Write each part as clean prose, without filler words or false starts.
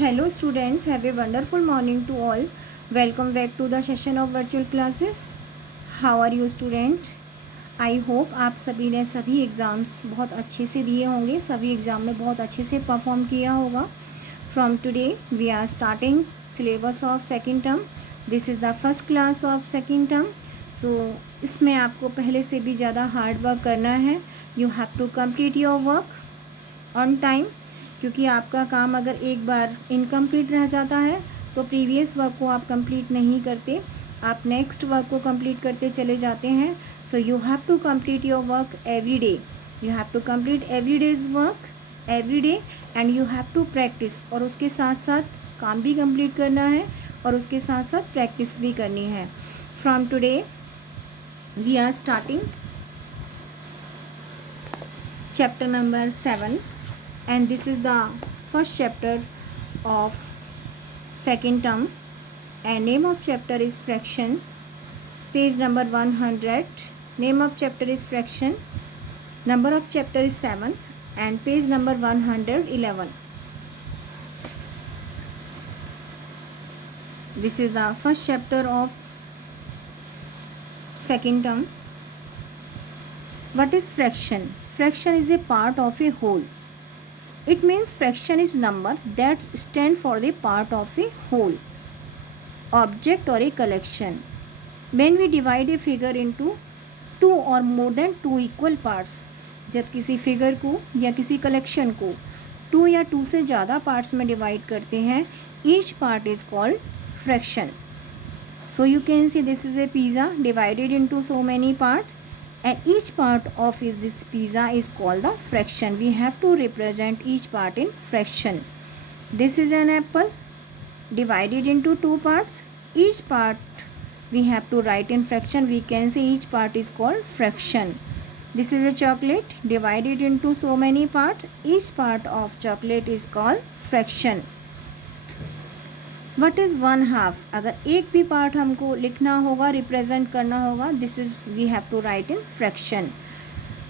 Hello students, have a wonderful morning to all. Welcome back to the session of virtual classes. How are you student? I hope आप सभी ने सभी exams बहुत अच्छे से दिए होंगे, सभी एग्ज़ाम में बहुत अच्छे से परफॉर्म किया होगा. From today we are starting syllabus of second term. This is the first class of second term. So इसमें आपको पहले से भी ज़्यादा हार्ड वर्क करना है. You have to complete your work on time, क्योंकि आपका काम अगर एक बार इनकम्प्लीट रह जाता है तो प्रीवियस वर्क को आप कंप्लीट नहीं करते, आप नेक्स्ट वर्क को कंप्लीट करते चले जाते हैं. So you have to complete your work every day. You have to complete every day's work every day and you have to practice. और उसके साथ साथ काम भी कंप्लीट करना है और उसके साथ साथ प्रैक्टिस भी करनी है. From today we are starting chapter number 7 and this is the first chapter of second term and name of chapter is fraction. Page number 100. Name of chapter is fraction. Number of chapter is 7 and page number 111. This is the first chapter of second term. What is fraction? Fraction is a part of a whole. It means fraction is number that stand for the part of a whole, object or a collection. When we divide a figure into two or more than two equal parts, जब किसी figure को या किसी collection को 2 या 2 से ज़्यादा parts में डिवाइड करते हैं, each part is called fraction. So you can see this is a pizza divided into so many parts. And each part of this pizza is called the fraction. We have to represent each part in fraction. This is an apple divided into 2 parts. Each part we have to write in fraction. We can say each part is called fraction. This is a chocolate divided into so many parts. Each part of chocolate is called fraction. What is 1/2? अगर एक भी part हमको लिखना होगा, represent करना होगा, this is we have to write in fraction.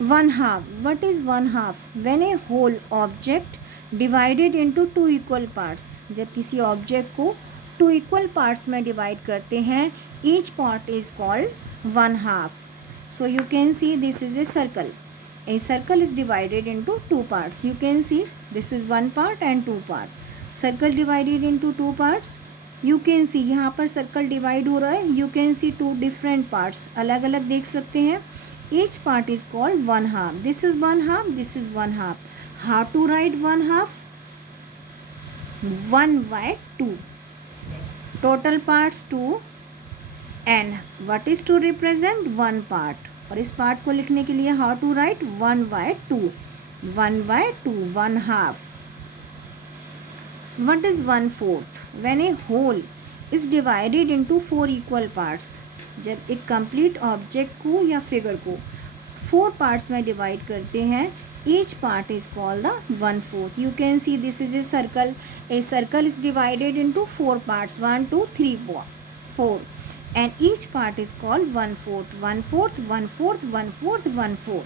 1/2. What is 1/2? When a whole object divided into 2 equal parts. जब किसी ऑब्जेक्ट को 2 equal parts में डिवाइड करते हैं, each part is called 1/2. So you can see this is a circle. A circle is divided into 2 parts. You can see this is 1 part and 2 part. Circle divided into 2 parts. You can see यहाँ पर circle divide हो रहा है. You can see 2 different parts, अलग अलग देख सकते हैं. Each part is called 1/2. This is 1/2, this is 1/2. How to write 1/2? 1/2. Total parts 2 and what is to represent 1 part. और इस पार्ट को लिखने के लिए how to write 1/2. 1/2, 1/2. What is 1/4? When a whole is divided into 4 equal parts. जब एक complete object को या figure को 4 parts में divide करते हैं, each part is called the 1/4. You can see this is a circle. A circle is divided into 4 parts. 1, 2, 3, 4. And each part is called 1/4. 1/4, 1/4, 1/4, 1/4.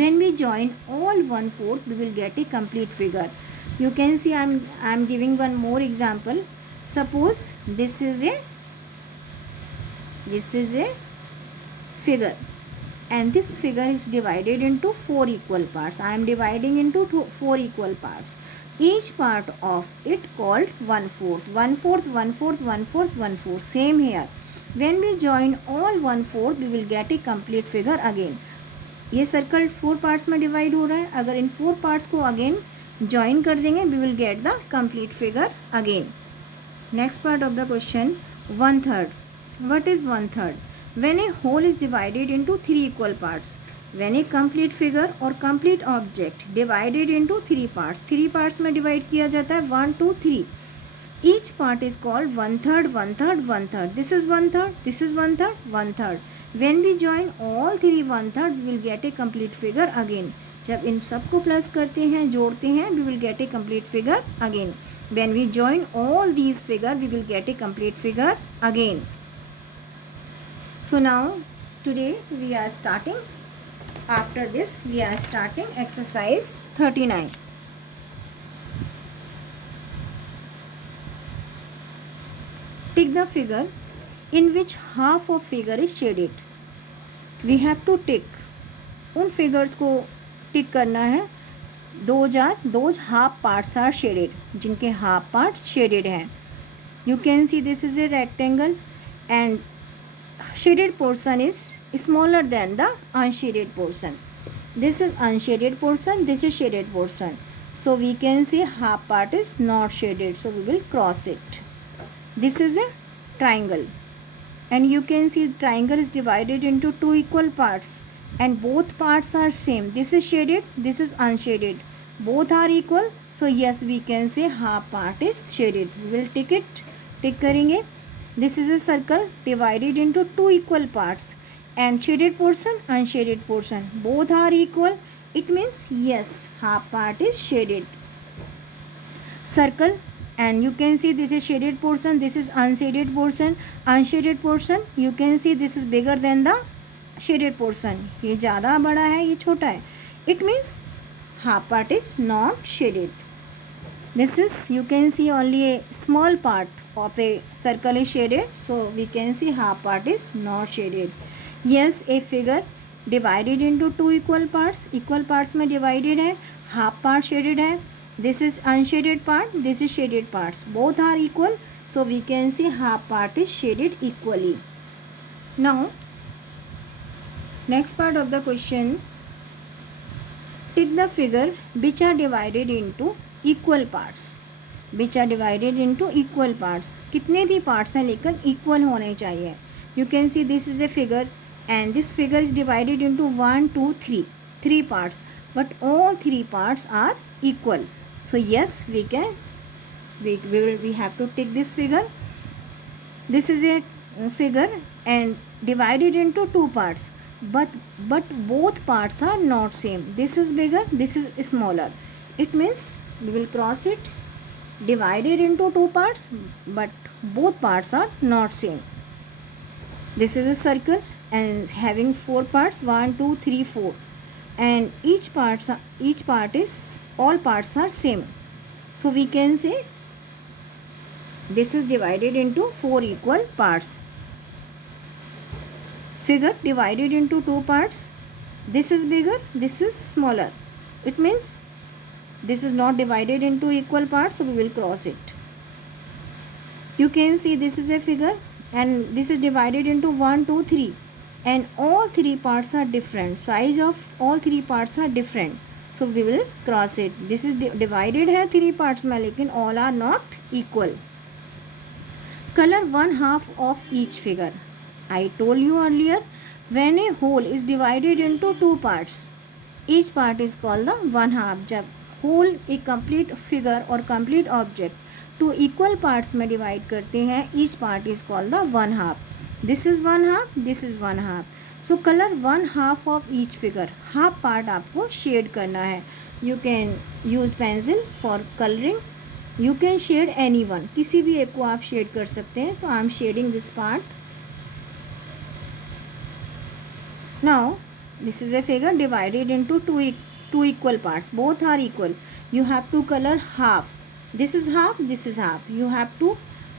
When we join all 1/4, we will get a complete figure. You can see I'm giving one more example. Suppose this is a figure and this figure is divided into 4 equal parts. I am dividing into 4 equal parts. Each part of it called 1/4. 1/4, 1/4, 1/4, 1/4. Same here. When we join all 1/4, we will get a complete figure again. ये circle 4 parts में divide हो रहा है. अगर इन 4 parts को again join कर देंगे, we will get the complete figure again. Next part of the question, 1/3. What is 1/3? When a whole is divided into 3 equal parts. When a complete figure और complete object divided into 3 parts. 3 parts में divide किया जाता है, 1, 2, 3. Each part is called 1/3, 1/3, 1/3. This is 1/3, this is 1/3, 1/3. When we join all 3 1/3, we will get a complete figure again. जब इन सबको plus करते हैं, जोड़ते हैं, we will get a complete figure again. When we join all these figure, we will get a complete figure again. So now today we are starting. After this we are starting exercise 39. Tick the figure in which half of figure is shaded. We have to tick. उन figures को tick करना है those half parts are shaded, जिनके half parts shaded हैं. You can see this is a rectangle and shaded portion is smaller than the unshaded portion. This is unshaded portion, this is shaded portion. So we can see half part is not shaded, so we will cross it. This is a triangle and you can see triangle is divided into two equal parts and both parts are same. This is shaded, this is unshaded. Both are equal, so yes, we can say half part is shaded. We will tick it. टिक करेंगे. This is a circle divided into two equal parts and shaded portion, unshaded portion, both are equal. It means yes, half part is shaded. Circle, and you can see this is shaded portion, this is unshaded portion. Unshaded portion, you can see this is bigger than the shaded portion. ये ज़्यादा बड़ा है, ये छोटा है. It means half part is not shaded. This is, you can see only a small part of a circle is shaded, so we can see half part is not shaded. Yes, a figure divided into two equal parts में divided है, half part shaded है. This is unshaded part, this is shaded parts, both are equal, so we can see half part is shaded equally. Now next part of the question, tick the figure which are divided into equal parts. Which are divided into equal parts, कितने भी parts हैं लेकिन equal होने चाहिए. You can see this is a figure and this figure is divided into 1 2 3 parts, but all three parts are equal. So yes, we have to take this figure. This is a figure and divided into two parts, but both parts are not same. This is bigger, this is smaller. It means we will cross it. Divided into two parts, but both parts are not same. This is a circle and having four parts, 1 2 3 4, and each part is, all parts are same, so we can say this is divided into four equal parts. Figure divided into two parts, this is bigger, this is smaller. It means this is not divided into equal parts, so we will cross it. You can see this is a figure and this is divided into 1 2 3, and all three parts are different, size of all three parts are different, so we will cross it. This is divided है three parts में, लेकिन all are not equal. Color one half of each figure. I told you earlier, when a whole is divided into two parts, each part is called the one half. जब whole एक complete figure और complete object two equal parts में divide करते हैं, each part is called the one half. This is one half, this is one half. So colour one half of each figure. Half part आपको shade करना है. You can use pencil for colouring. You can shade any one, किसी भी एक को आप shade कर सकते हैं. तो I am shading this part. Now this is a figure divided into two equal parts, both are equal. You have to colour half. This is half, this is half. You have to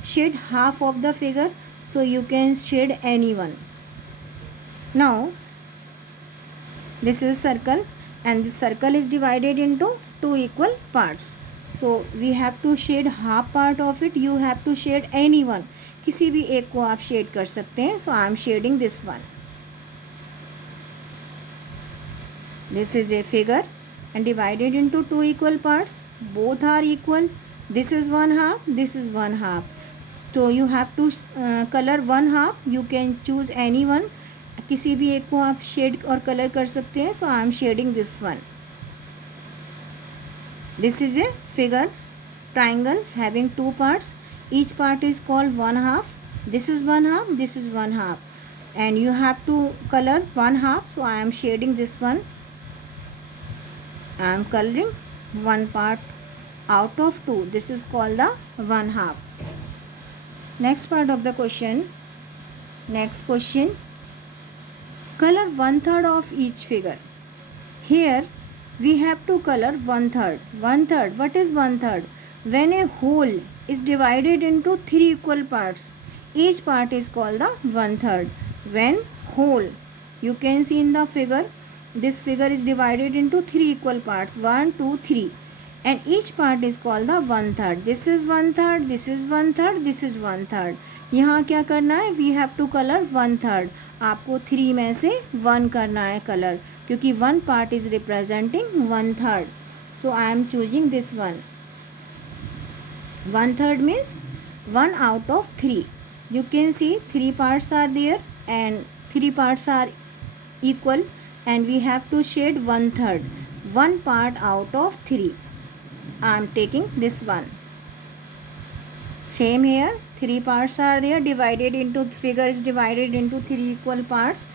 shade half of the figure, so you can shade any one. Now this is circle and this circle is divided into two equal parts, so we have to shade half part of it. You have to shade any one, किसी भी एक को आप shade कर सकते हैं. So I am shading this one. This is a figure and divided into two equal parts, both are equal. This is one half, this is one half, so you have to color one half. You can choose any one, किसी भी एक को आप shade और colour कर सकते हैं. So I am shading this one. This is a figure triangle having two parts, each part is called one half. This is one half, this is one half, and you have to color one half. So I am shading this one. I am coloring one part out of two. This is called the one half. Next part of the question. Next question. Color one third of each figure. Here we have to color one third. One third. What is one third? When a whole is divided into three equal parts, each part is called the 1/3. When whole, you can see in the figure, this figure is divided into 3 equal parts, 1 2 3, and each part is called the 1/3. This is 1/3, this is 1/3, this is 1/3. यहाँ क्या करना है, we have to colour 1/3. आपको 3 में से 1 करना है colour, क्योंकि 1 part is representing 1/3. So I am choosing this one. 1/3 means 1 out of 3. You can see 3 parts are there and 3 parts are equal, and we have to shade 1/3. 1 part out of 3. I am taking this one. Same here, 3 parts are there, divided into, figure is divided into 3 equal parts.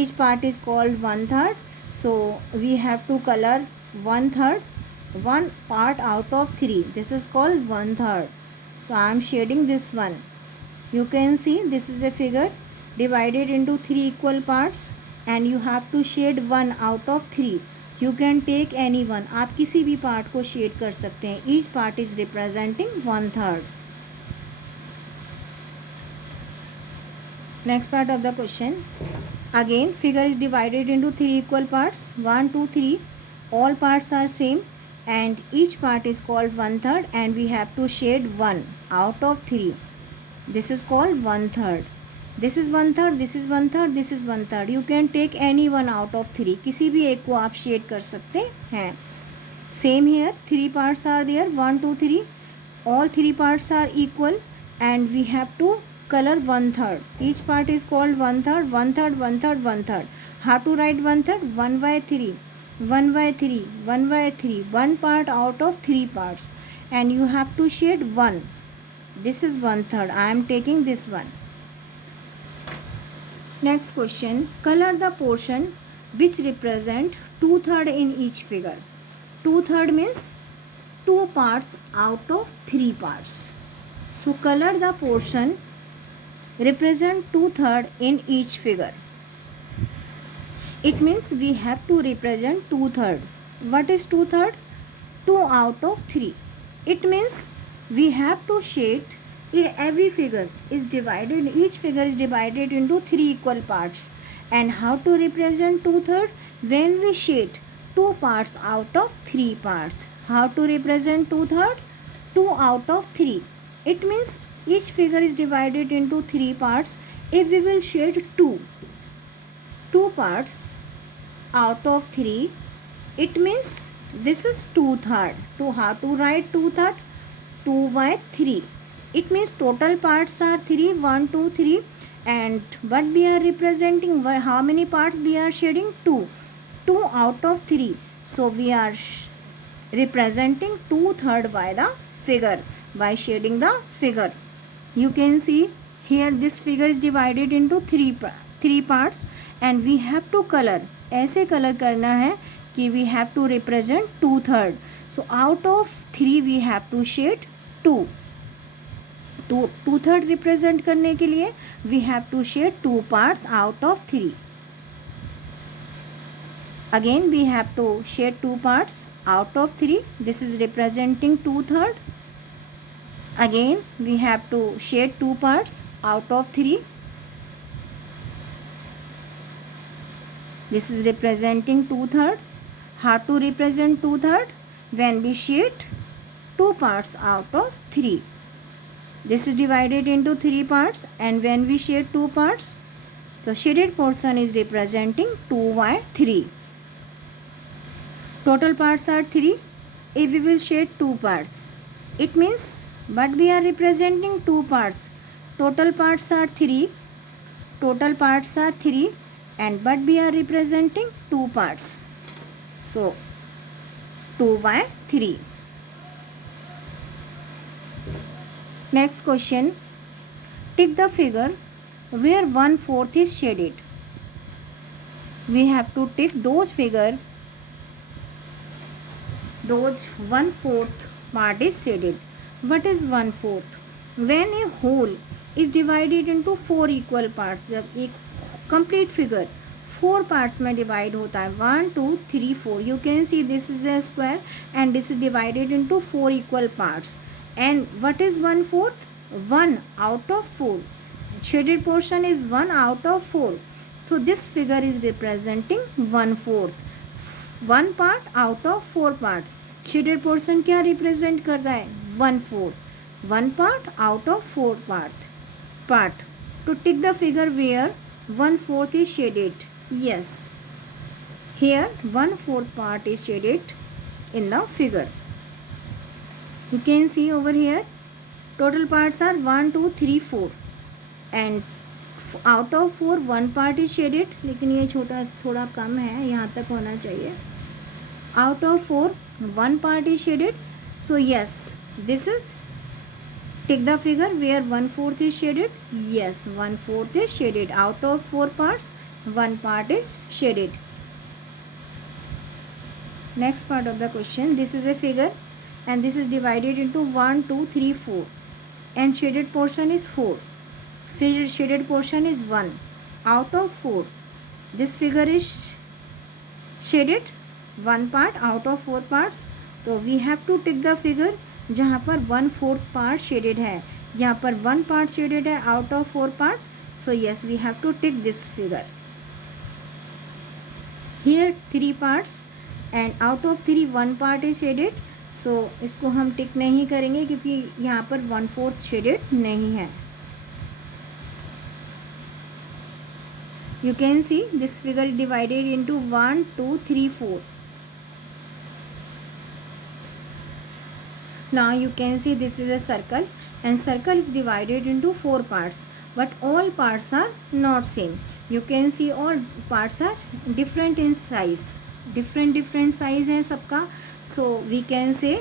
Each part is called 1/3. So we have to color 1/3. 1 part out of 3. This is called 1/3. So I am shading this one. You can see this is a figure divided into 3 equal parts, and you have to shade 1 out of 3. You can take any one. आप किसी भी part को shade कर सकते हैं. Each part is representing 1/3. Next part of the question. Again, figure is divided into 3 equal parts, 1 2 3. All parts are same, and each part is called 1/3, and we have to shade 1 out of 3. This is called 1/3. This is 1/3, this is 1/3, this is 1/3. You can take any one out of 3. किसी भी एक को आप shade कर सकते हैं. Same here, 3 parts are there, 1 2 3. All 3 parts are equal, and we have to color 1/3. Each part is called 1/3, 1/3, 1/3, 1/3. How to write 1/3? 1/3, 1/3, 1/3. 1 part out of 3 parts, and you have to shade 1. This is 1/3. I am taking this one. Next question. Color the portion which represent 2/3 in each figure. 2/3 means 2 parts out of 3 parts. So color the portion represent 2/3 in each figure. It means we have to represent 2/3. What is 2/3? 2 out of 3. It means we have to shade, every figure is divided, each figure is divided into 3 equal parts. And how to represent 2/3? When we shade 2 parts out of 3 parts. How to represent 2/3? 2 out of 3. It means each figure is divided into 3 parts. If we will shade 2 parts out of 3, it means this is 2/3. To how to write 2/3? 2/3. It means total parts are 3, 1 2 3, and what we are representing, how many parts we are shading? 2 out of 3. So we are representing 2/3 by the figure, by shading the figure. You can see here this figure is divided into 3 parts, and we have to color, ऐसे colour करना है कि we have to represent 2/3. So out of 3 we have to shade 2. तो 2/3 represent करने के लिए we have to shade 2 parts out of 3. Again we have to shade 2 parts out of 3. This is representing 2/3. Again we have to shade 2 parts out of 3. This is representing 2/3. How to represent 2/3? When we shade 2 parts out of 3. This is divided into 3 parts, and when we shade 2 parts, the shaded portion is representing 2/3. Total parts are 3. If we will shade 2 parts, it means but we are representing 2 parts. Total parts are 3. Total parts are 3, and but we are representing 2 parts. So 2/3. Next question. Tick the figure where 1/4 is shaded. We have to tick those figure, those 1/4 part is shaded. What is 1/4? When a whole is divided into 4 equal parts. जब एक complete figure 4 parts में divide होता है, 1 2 3 4. You can see this is a square, and this is divided into 4 equal parts. And what is 1/4? 1 out of 4. shaded portion is 1 out of 4. So this figure is representing 1/4. 1 part out of 4 parts. Shaded portion क्या represent कर रहा है? 1/4. 1 part out of 4 part. To tick the figure where 1/4 is shaded. Yes. Here 1/4 part is shaded in the figure. You can see over here total parts are 1 2 3 4 and out of 4 1 part is shaded, लेकिन ये छोटा थोड़ा कम है, यहाँ तक होना चाहिए. Out of 4 1 part is shaded. So yes, this is take the figure where 1/4 is shaded. Yes, 1/4 is shaded. Out of 4 parts 1 part is shaded. Next part of the question, this is a figure and this is divided into 1 2 3 4 and shaded portion is 4. Shaded portion is 1 out of 4. This figure is shaded 1 part out of 4 parts. तो we have to tick the figure जहाँ पर 1/4 part shaded है. यहाँ पर 1 part shaded है out of 4 parts. So yes, we have to tick this figure. Here 3 parts and out of 3 1 part is shaded. So इसको हम टिक नहीं करेंगे क्योंकि यहाँ पर 1/4 shaded नहीं है. You can see this figure is divided into 1 2 3 4. Now you can see this is a circle and circle is divided into 4 parts, but all parts are not same. You can see all parts are different in size. Different size है सबका. So we can say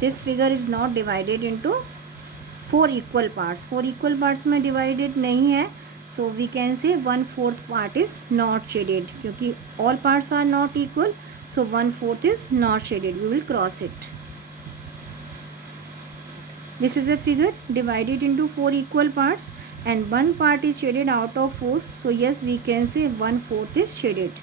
this figure is not divided into 4 equal parts. 4 equal parts में divided नहीं है. So we can say 1/4 part is not shaded क्योंकि all parts are not equal. So 1/4 is not shaded. We will cross it. This is a figure divided into 4 equal parts and 1 part is shaded out of 4. So yes, we can say 1/4 is shaded.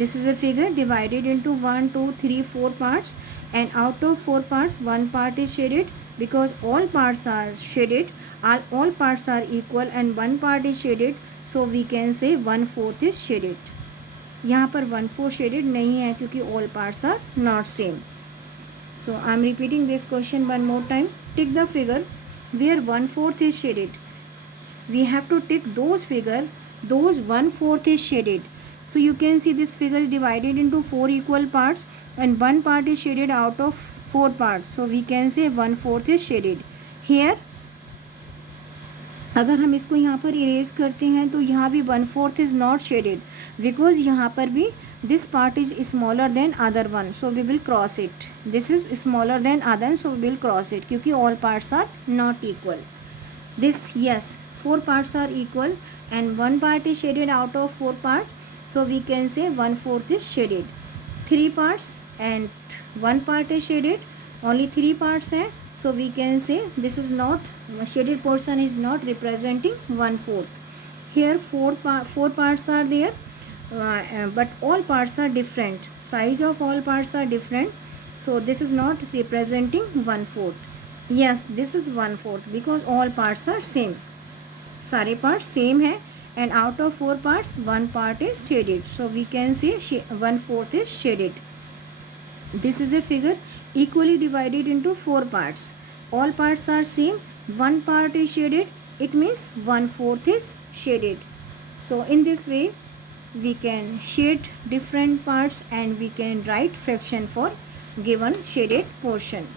This is a figure divided into 1 2 3 4 parts and out of 4 parts 1 part is shaded. Because all parts are shaded, all parts are equal and 1 part is shaded. So we can say 1/4 is shaded. यहाँ पर 1/4 shaded नहीं है क्योंकि all parts are not same. So I am repeating this question one more time. Tick the figure where 1/4 is shaded. We have to tick those figure those 1/4 is shaded. So you can see this figure is divided into 4 equal parts and 1 part is shaded out of 4 parts. So we can say 1/4 is shaded. Here अगर हम इसको यहाँ पर erase करते हैं तो यहाँ भी 1/4 is not shaded because यहाँ पर भी this part is smaller than other one. So we will cross it. This is smaller than other, so we will cross it क्योंकि all parts are not equal. This yes, 4 parts are equal and 1 part is shaded out of 4 parts. So we can say 1/4 is shaded. 3 parts and 1 part is shaded. Only 3 parts हैं. So we can say this is not shaded portion is not representing 1/4. Here 4 parts are there, but all parts are different. Size of all parts are different. So this is not representing 1/4. Yes, this is 1/4 because all parts are same. सारे parts same है. And out of 4 parts 1 part is shaded. So we can say 1/4 is shaded. This is a figure equally divided into 4 parts. All parts are same. 1 part is shaded. It means 1/4 is shaded. So in this way we can shade different parts and we can write fraction for given shaded portion.